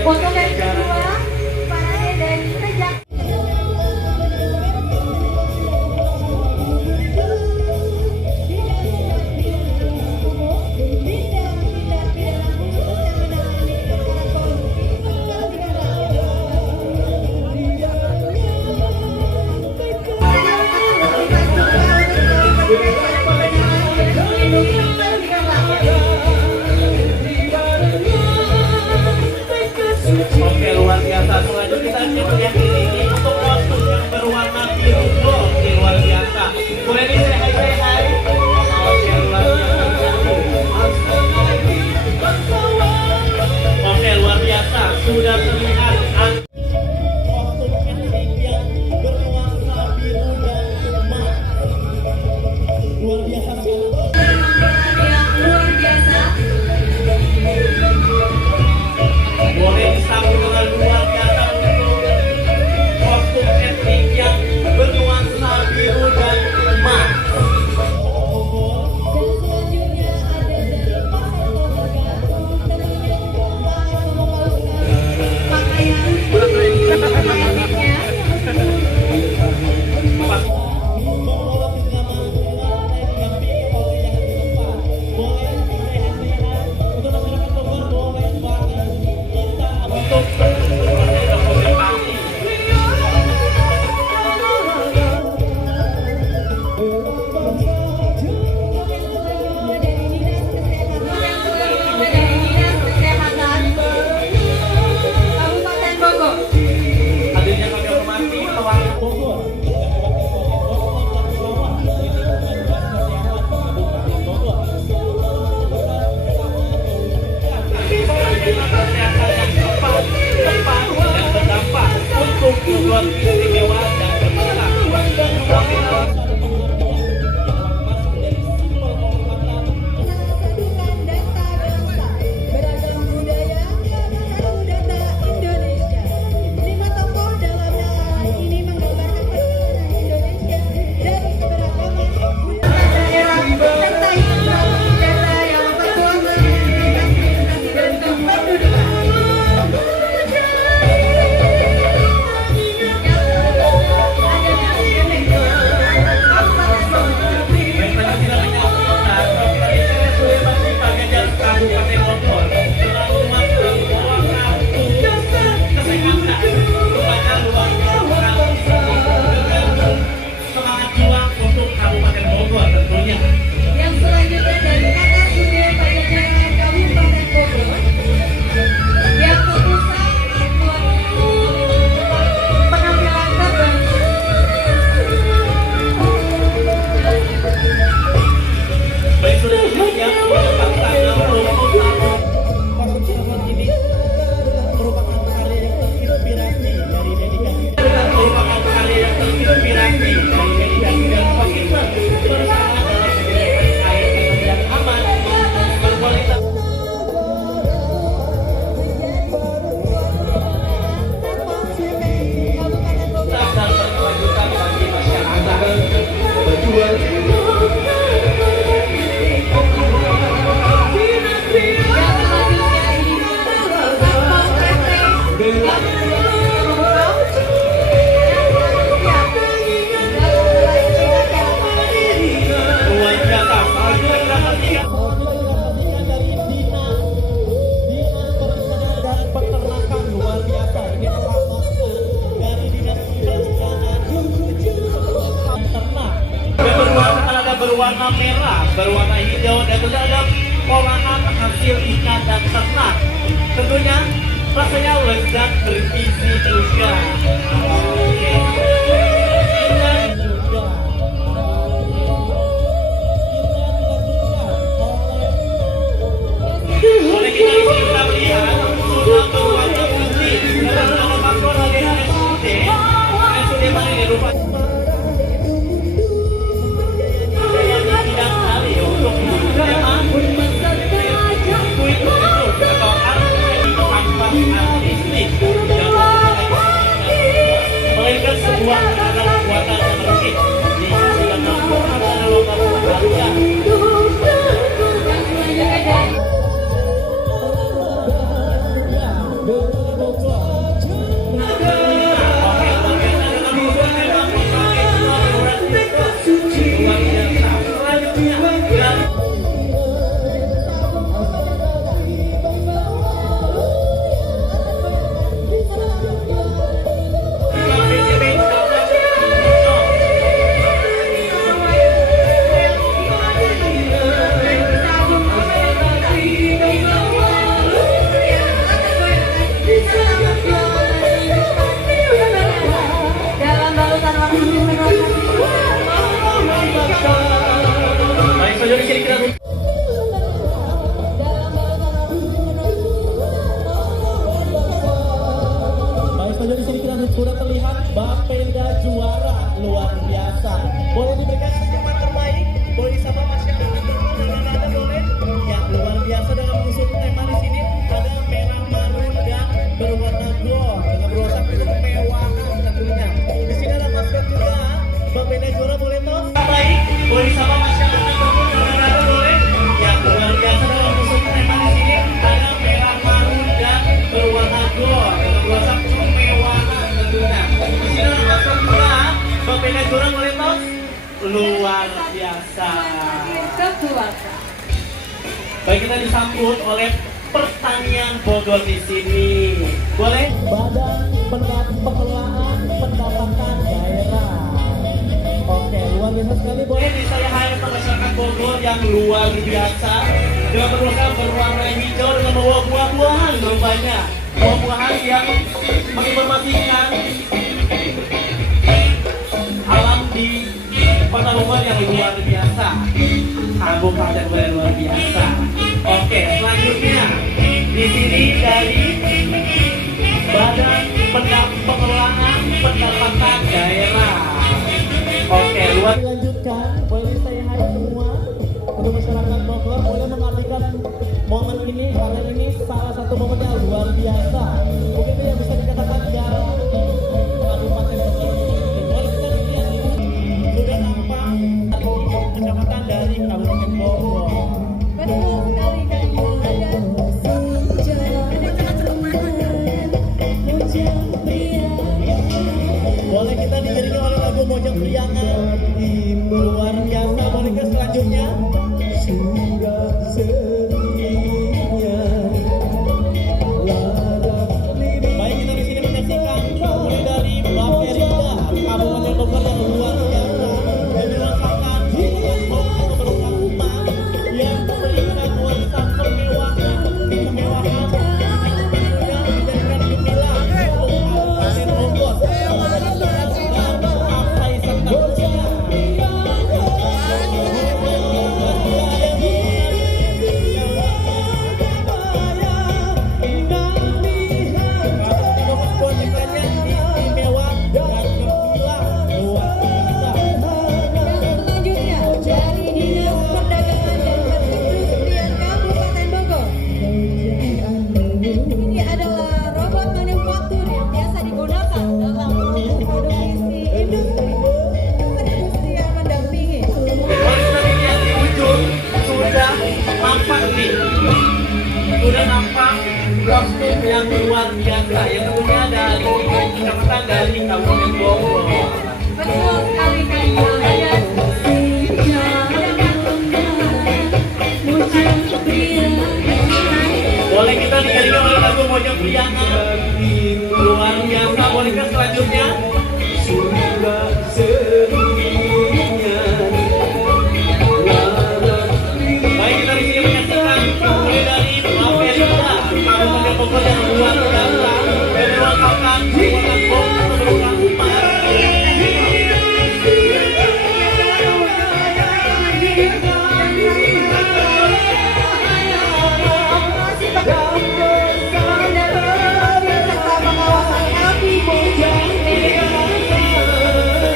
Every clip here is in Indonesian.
Untuk yang kedua, parade dari sejak Oke, luar biasa. Selanjutnya kita coba yang ini untuk kostum yang berwarna biru gold, luar biasa. Boleh di say hi, say hi. Oke, luar biasa. Oke, luar biasa. Sudah terlihat kostum etnik yang bernuansa biru dan emas. Luar biasa sekali. yang luar biasa. Boleh disambut dengan luar biasa untuk kostum etnik yang bernuansa biru dan emas. Hadirnya kami hormati Pewarna Bogor. Kesehatan yang tepat dan berdampak untuk tujuan istimewa dan gemilang. Satukan data bangsa, beragam budaya, satu data Indonesia. 5 tokoh dalam dakwah ini menggambarkan persatuan Indonesia dan keberagaman budaya daerah serta informasi data yang memperkuat komunikasi dan kependudukan. Semangat juang untuk Kabupaten Bogor tentunya. Yang selanjutnya dari RSUD Pajajaran Kabupaten Bogor yang memusat penampilan terbaru. Baik, sudah siap menempatkan 61 kostum tersebut ini merupakan karya yang terinspirasi dari dedikasi dan komitmen bersama dalam menyediakan air yang aman, berkualitas. Dan berkelanjutan bagi masyarakat. Berjuang Yang selanjutnya ini Satpol PP yang luar biasa. Selanjutnya kita saksikan dari Dinas Perikanan dan Peternakan, luar biasa. Ini adalah masker dari Dinas Perikanan dan Ternak. Ada berwarna merah, berwarna hijau, dan juga ada olahan hasil ikan dan ternak. Tentunya rasanya lezat, bergizi juga. Oke. Dan juga oleh kita di sini kita melihat sudah berwarna putih dan ada paslon dari RSUD mana ini rupa tidak kali untuk tema Lalu di sini kita sudah terlihat Bapenda juara luar biasa. Boleh diberikan senyuman terbaik, boleh sama masyarakat dengan ada boleh. Ya luar biasa dengan mengusung tema di sini ada merah marun dan berwarna gold dengan berwarna kemewahan tentunya. Di sini ada maskot juga. Bapenda juara boleh toh? Baik, boleh sama masyarakat dengan ada boleh. Ya luar biasa dengan mengusung tema di sini ada merah marun dan berwarna gold dengan berwarna kemewahan tentunya. Di sini ada maskot juga. Bapenda juara boleh toh? Luar biasa. Kekeluarga. Baik, kita disambut oleh pertanian Bogor di sini. Boleh? Badan Pengelolaan Pendapatan Daerah. Oke, luar biasa sekali. Boleh di saya highlight masyarakat Bogor yang luar biasa dengan berwarna berwarna hijau dengan membawa buah-buahan banyak. Buah-buahan yang menginformasikan alam di Kota Bogor yang luar biasa. Kabupaten Bogor yang luar biasa. Oke, selanjutnya di sini dari Badan Pengelolaan Pendapatan Daerah. Oke, luar dilanjutkan. Boleh saya hai semua untuk masyarakat Bogor boleh mengartikan momen ini karena ini salah satu momen yang luar biasa. Mungkin itu yang bisa dikatakan jarang Kabupaten Bogor. Boleh kita lihat ini sudah nampak kecamatan dari Kabupaten Bogor. Betul sekali Kak Ibu. Ada senja, Mojang Priangan. Boleh kita diiringi oleh lagu Mojang Priangan. Luar biasa. Boleh ke selanjutnya? Sudah serinya. Baik, kita di sini menyaksikan mulai dari Bapenda Kabupaten Bogor yang luar biasa dan dirasakan kemewahan yang memberikan nuansa kemewahan yang menjadikan gemilang Kabupaten Bogor dan sampai seterusnya. Selanjutnya dari Dinas Perdagangan dan Perindustrian Kabupaten Bogor. Ini adalah robot manufaktur yang biasa digunakan dalam produksi industri. Perindustrian mendampingi. Kalau kita lihat di ujung sudah nampak nih, sudah nampak kostum yang luar biasa yang tentunya dari kecamatan dari Kabupaten Bogor. Betul sekali Kak Ibu. Ada senja, Mojang Priangan. Boleh kita diiringi oleh lagu Mojang Priangan. Luar biasa. Boleh ke selanjutnya? Sudah serinya. Baik, kita di sini menyaksikan mulai dari Bapenda Kabupaten Bogor yang luar biasa dan merasakan Kabupaten Bogor merupakan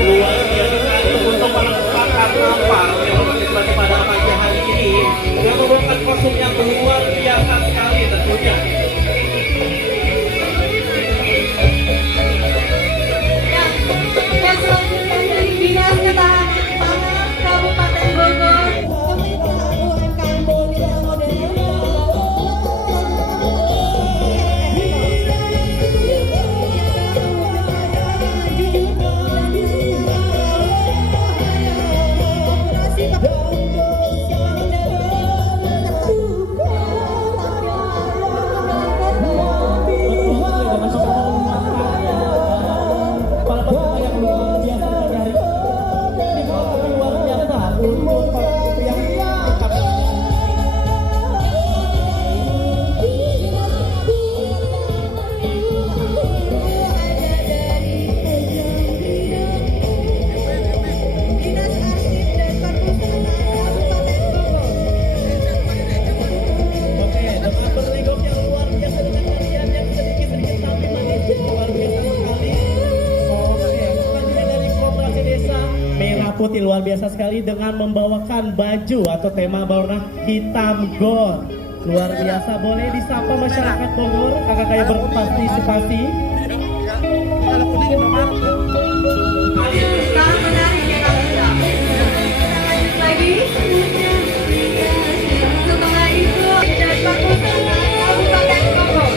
luar biasa untuk para peserta kapal yang berpartisipasi pada pagi hari ini yang membawakan kostum yang luar biasa sekali tentunya. Putih luar biasa sekali dengan membawakan baju atau tema berwarna hitam gold. Luar biasa, boleh disapa masyarakat Bogor, kakak yang berpartisipasi. Sangat menarik ya Kak Bunda. Lanjut lagi. Setelah itu dan Pakusan Kabupaten Bogor.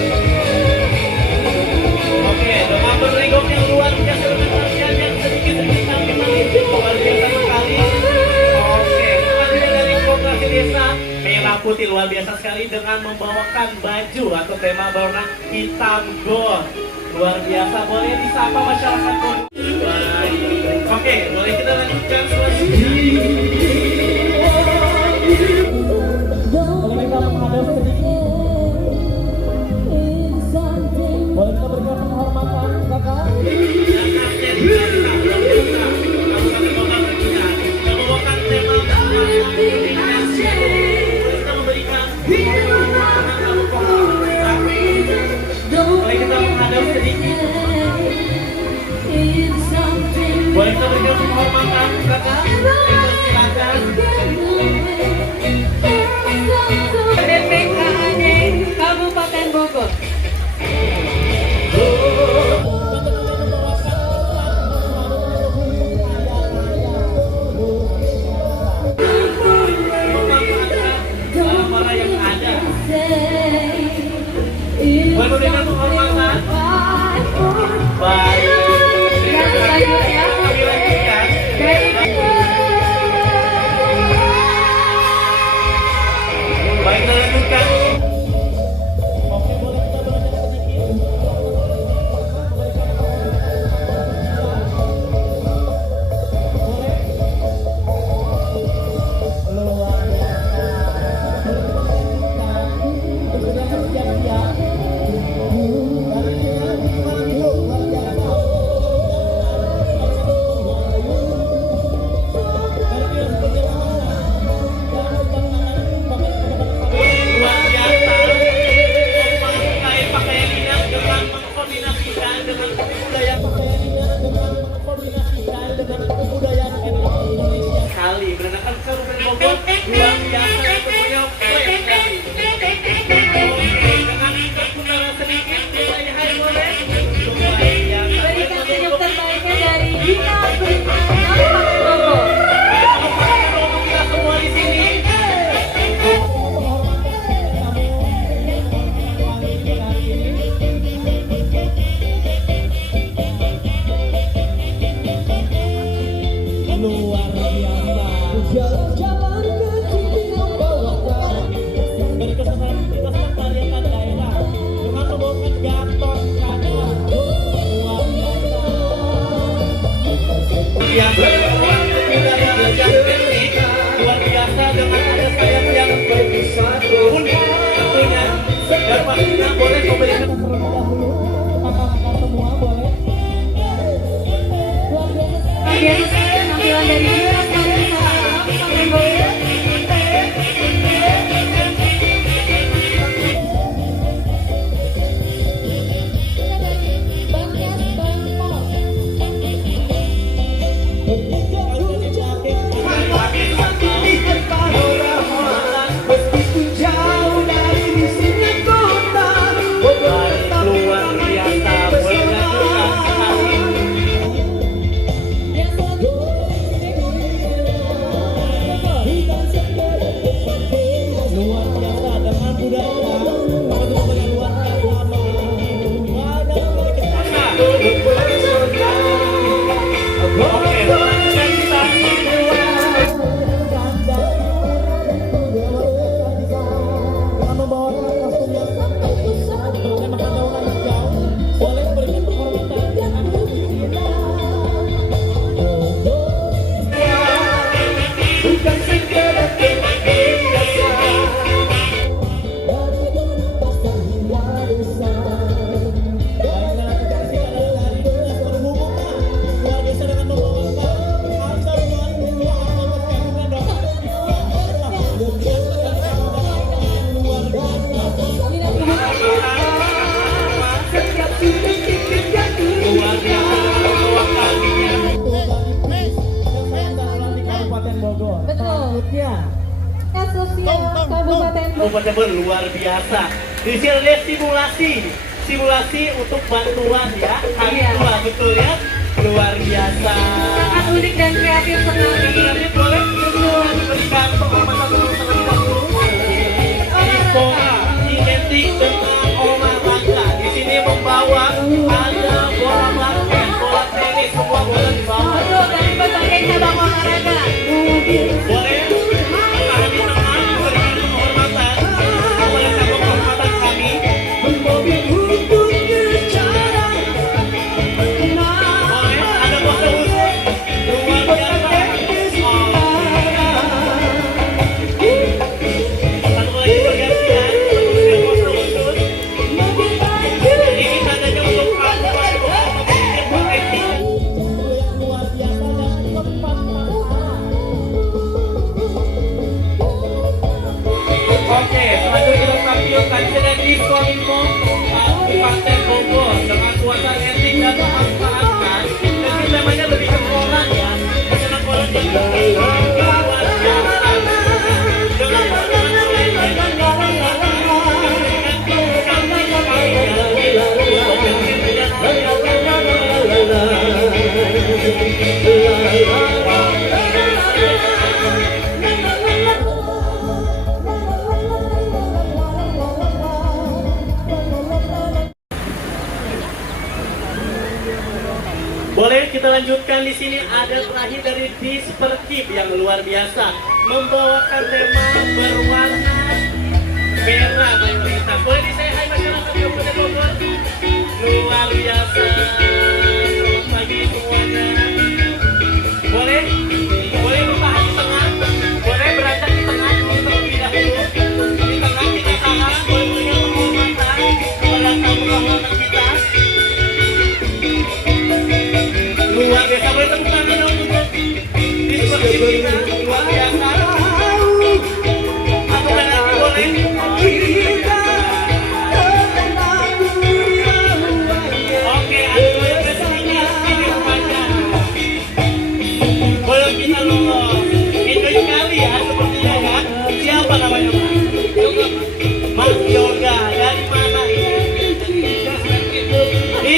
Oke, dengan berregok yang luar biasa dengan latihan yang sedikit-sedikit tapi manis luar biasa sekali. Oke, selanjutnya dari Koperasi Desa Merah Putih luar biasa sekali dengan membawakan baju atau tema berwarna hitam gold. Luar biasa, boleh disapa masyarakat Bogor. Baik. Oke, boleh kita lanjutkan selanjutnya. Boleh kita menghadap sedikit. Boleh kita berikan penghormatan, kakak? Membawakan tema kita memberikan boleh kita menghadap sedikit. Boleh kita berikan penghormatan, kakak? Silakan. BPKAD Kabupaten Bogor. Para yang ada. Boleh memberikan penghormatan. Baik. Yang selanjutnya Kami lanjutkan. Baik, kita lanjutkan. Oke, boleh kita belajar sedikit. Boleh? Luar biasa. Sudah bersiap-siap. Dari dengan luar biasa. Luar biasa, memakai pakaian dinas dengan mengkombinasikan dengan kebudayaan pakaian dinas dengan mengkombinasikan dengan kebudayaan Indonesia sekali. Berenangkan Kabupaten Bogor luar biasa tentunya keren sekali. Oke, dengan berputar sedikit, mulai hai boleh. Luar biasa. berikan senyum terbaiknya dari Dinas Perhubungan Kabupaten Bogor. Untuk kita semua di sini. Luar biasa. Jalan-jalan ke sini membawakan berkesan tarian daerah dengan membawakan gatot kaca. Luar biasa. Yang berbuat budaya yang unik, luar biasa dengan ada sayap yang unik tentunya. Dan pastinya boleh memberikan terlebih dahulu kakak-kakak semua boleh. Luar biasa sekali penampilan dari Dinas Pariwisata Kabupaten Bogor. Luar biasa. benar-benar luar biasa. Di sini ada simulasi untuk bantuan ya. Kami Iya. tua betul ya, luar biasa. Sangat unik dan kreatif sekali. Nanti boleh diberikan penghormatan terlebih dahulu. Istora identik dengan olahraga. Di sini membawa ada bola basket, bola tenis, semua bola dibawa. Betul, dari berbagai cabang olahraga. Boleh kami tengah memberikan penghormatan kepada tamu kehormatan kami. Boleh ada pose musik luar biasa. Satu lagi pergantian dengan pose khusus. Ini tandanya untuk kamu memiliki potensi yang luar biasa dan tempat Oke, selanjutnya kita tampilkan sedang Diskominfo Kabupaten Bogor dengan suasana etik dan memanfaatkan. Dan kita temanya lebih ke koran ya, karena koran yang luar biasa. Dengan koran lain-lain dan boleh kita lanjutkan di sini ada terakhir dari Disperkip yang luar biasa membawakan tema berwarna merah mayoritas. Boleh di-say hai masyarakat Kabupaten Bogor. Luar biasa. Selamat pagi semuanya. Boleh bertahan di tengah. Boleh beranjak di tengah terlebih dahulu. Di tengah kita tangan boleh memberikan penghormatan kepada tamu kehormatan kita. Luar biasa, boleh tepuk tangan dong untuk Disperkip kita, luar biasa. Satu lagi boleh. Oke, ada yang sedikit panjang. Boleh kita lolos. Enjoy sekali ya, sepertinya ya. Siapa namanya Mas? Mas Yoga, dari mana ini? Di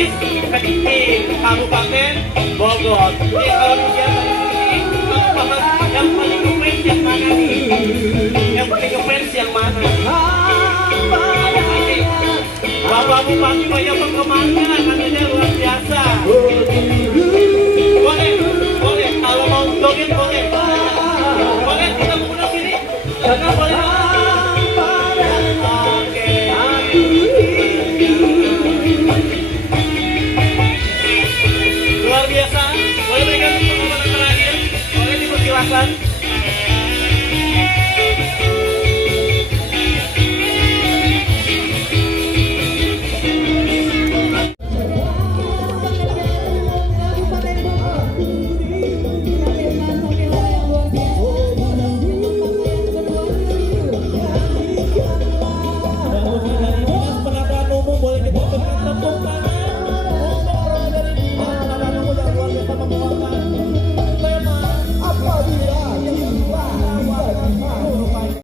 Kabupaten Bogor. Jadi kalau dilihat dari sini, yang paling ngefans yang mana nih? Yang paling ngefans yang mana? Bapak Bupati banyak perkembangan, katanya luar biasa. Boleh, kalau mau joget boleh.